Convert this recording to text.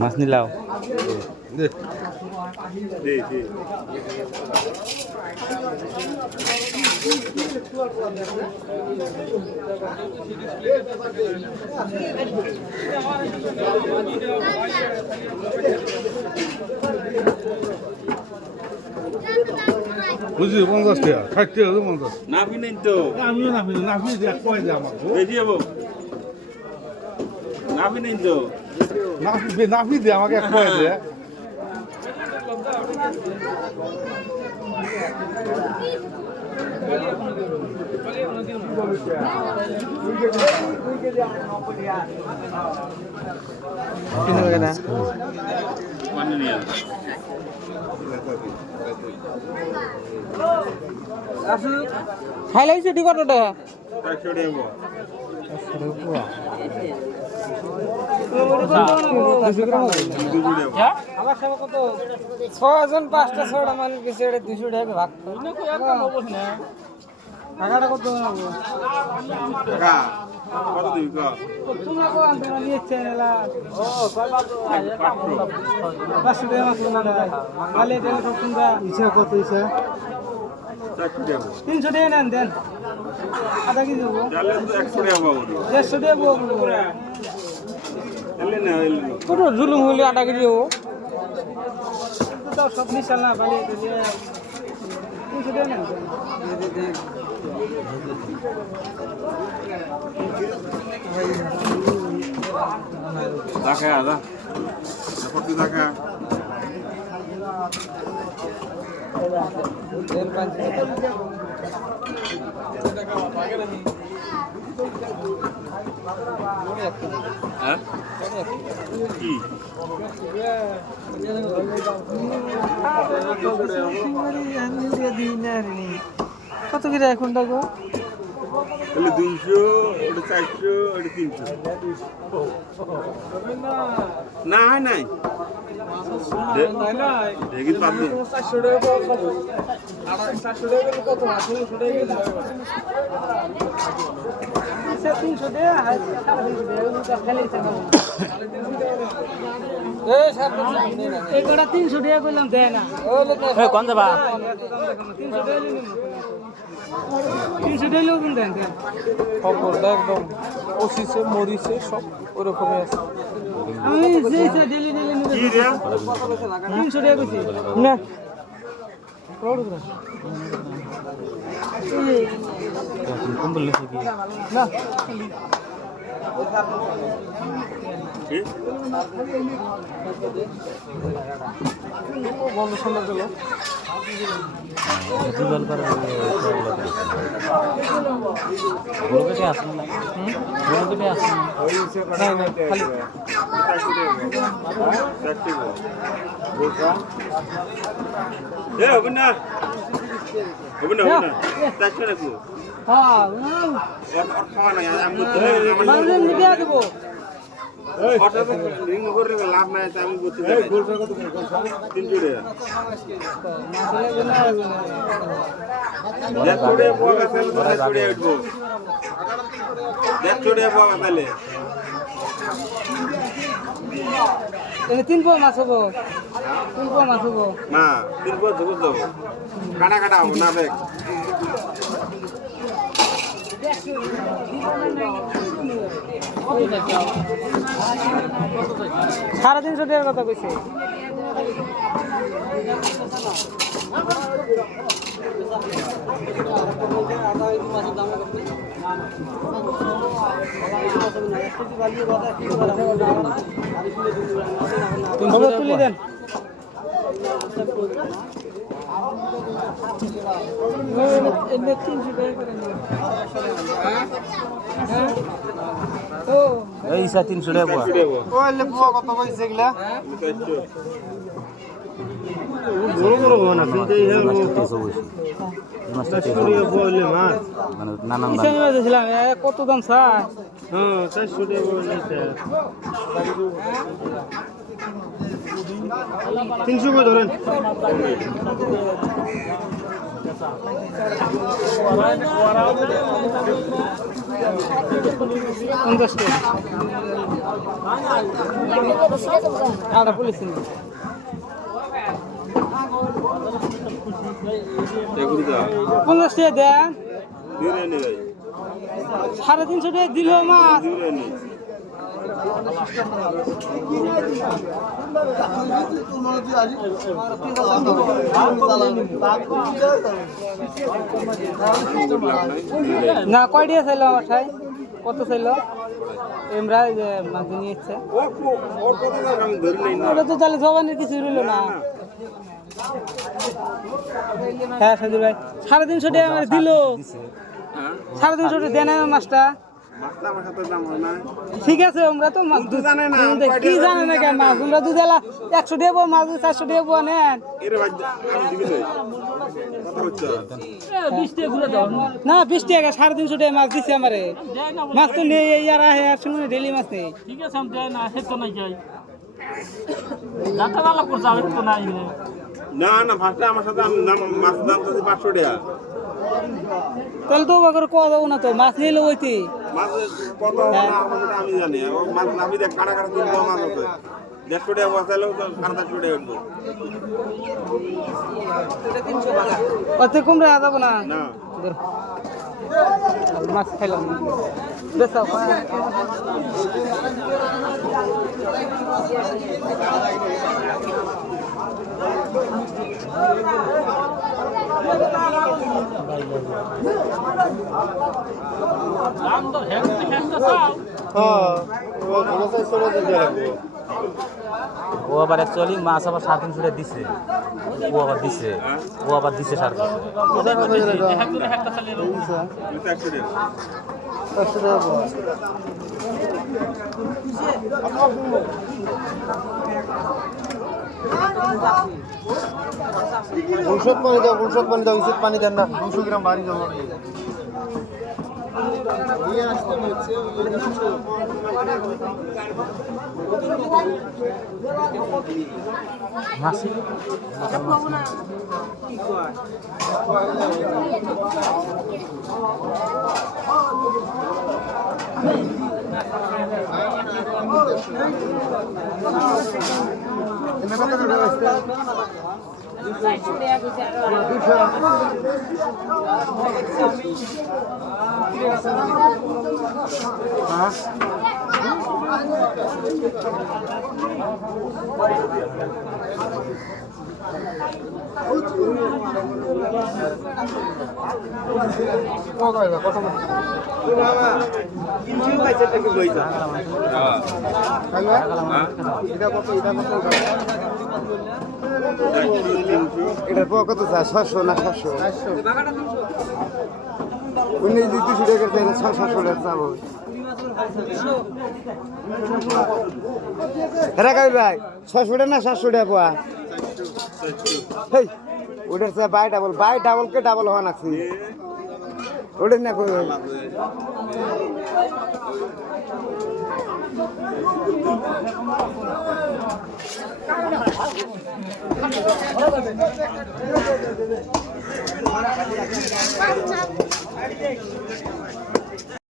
মাছ নিলাও বুঝলি 50 টাকা 60 টাকা 50 নাফি নেই তো আমিও নাফি দিয়ে কয় দে আমাকে বেশি যাবো নাফি নেই তো নাফি দিয়ে আমাকে কয় দে খাইলাই ছুটি কত টাকা ছজন 5টা 6টা মানুষ গেছে 200 টাকা ভাগ টাকাটা কত টাকা কত দিবি ক তোমরা কো আন্দোলন নিয়েছে না ও 500 টাকা মাত্র না খালি দেন তোমরা ইচ্ছা কত ইচ্ছা 300 টাকা নেন দেন আধা কেজি দেবো তাহলে 100 টাকা পাবো 150 টাকা পাবো এলে না কত জুলুম হইলে আধা কেজি দেবো তো সব নিশাল না খালি 300 টাকা নেন দেখা আদা কত টাকা কি কত করে এখন টাকা তাহলে 200 ওটা 400 ওটা 300 না হয় নাই দেখি পাবো 400 টাকা পাবো 400 টাকা কত 300 টাকা 300 টাকা খালি এগুলা 300 টাকা কইলাম দেয় না কোন যাবা 300 টাকা নিলাম 300 টাকা লোক দেন খবরটা একদম ওসিসে মরিছে সব ওরকমই আছে আমি যেইটা ডেলি ডেলি নিব কি রে 300 টাকা কইছি না কোন বললি কি না কি বন্ধ সুন্দর গেল জল করে বলকে আসুন না বলকে আসুন না না খালি এ হবে না হবে না তাছাড়া রাখো হ্যাঁ আর খাওয়া নাই আমি তো মানে নিয়ে দেব রিং করে লাভ নাই আমি বলতে চাই গোলটা কত 300 টাকা দেখ তোড়ে পোয়া গেছে তোড়ে উঠবো দেখ তোড়ে পোয়া তাহলে এনে 3 পোয়া মাছ হবো 3 পোয়া মাছ হবো না 3 পোয়া ধুবো দেবো কাটা কাটা হবে না দেখ সাড়ে 300 টাকার কথা কইছে তুলে দেন এই 300 টাকা পোয়া ওইলে পোয়া কত কইছে এগুলা বড় বড় না কিন্তু এই মানে নানান কিসে নিয়ে যাচ্ছিলাম কত দাম স্যার হ্যাঁ 400 টাকা বলছে 300 করে ধরেন আটা পুলিশ এগুলো 50 টাকা দেন দিরে নেই 350 টাকা দিল মাছ দিরে নেই না কয় টাকা চাইলো আমার ঠাই কত চাইলো এমরা যে মাছ নিয়ে ইচ্ছে ওর কথা আমি ধরে নেই না ওটা তো তাহলে জবানের কিছু রইল না হ্যাঁ সাজু ভাই 350 টাকা আমার দিল হ্যাঁ 350 টাকা দেন আমার মাছটা মাছটা আমার সাথে দাম হয় না ঠিক আছে আমরা তো মাছ তো জানে না, কি জানে না কেন মাছ তোমরা দুধেলা 100 টাকা পাও, মাছ 400 টাকা পাও নেন এর ভাই আমি দিবি না কথা হচ্ছে না 20 টাকা 350 টাকা মাছ দিছে আমারে মাছ তো নেই ইয়ার আহে আর শুনুন ডেলি মাছ নেই ঠিক আছে আমি দেয় না হেতো নাই যাই যাতে ভালো করে যাবে তো নাই না না ফার্স্টে আমার সাথে আমি মাছ দাম তো 500 টাকা তাহলে তো বাগর কোয়া যাবো না তো মাছ নিলে ওইতে মাছ কত হবে না হবে সেটা আমি জানি আর মাছ আমি দেখ কাটা কাটা তিনটা মাছ আছে 150 টাকা বসালেও তো 450 টাকা উঠবে ওতে কমরে যাবো না না ধর। মাছ খাইলাম বেসাও দাম তো হেক্টর চাও ও আবার অ্যাকচুয়ালি মাছ আবার 350 টাকা দিছে ও আবার দিছে 350 হেক্টর চালিয়ে তুমি তো 100 টাকা ঔষধ পানি দাও ইসের পানি দেন না 200 গ্রাম বাড়ি জমা মাছি এটার পর কত চায় 600 না 700 উনি 200 টাকা চাইলে 600 টাকা চাবো এরা কই ভাই 600 টাকা না 700 টাকা পাওয়া হেই ওটার চাই বাই ডাবল কে ডাবল হওয়া নাকি ওটা না কই আচ্ছা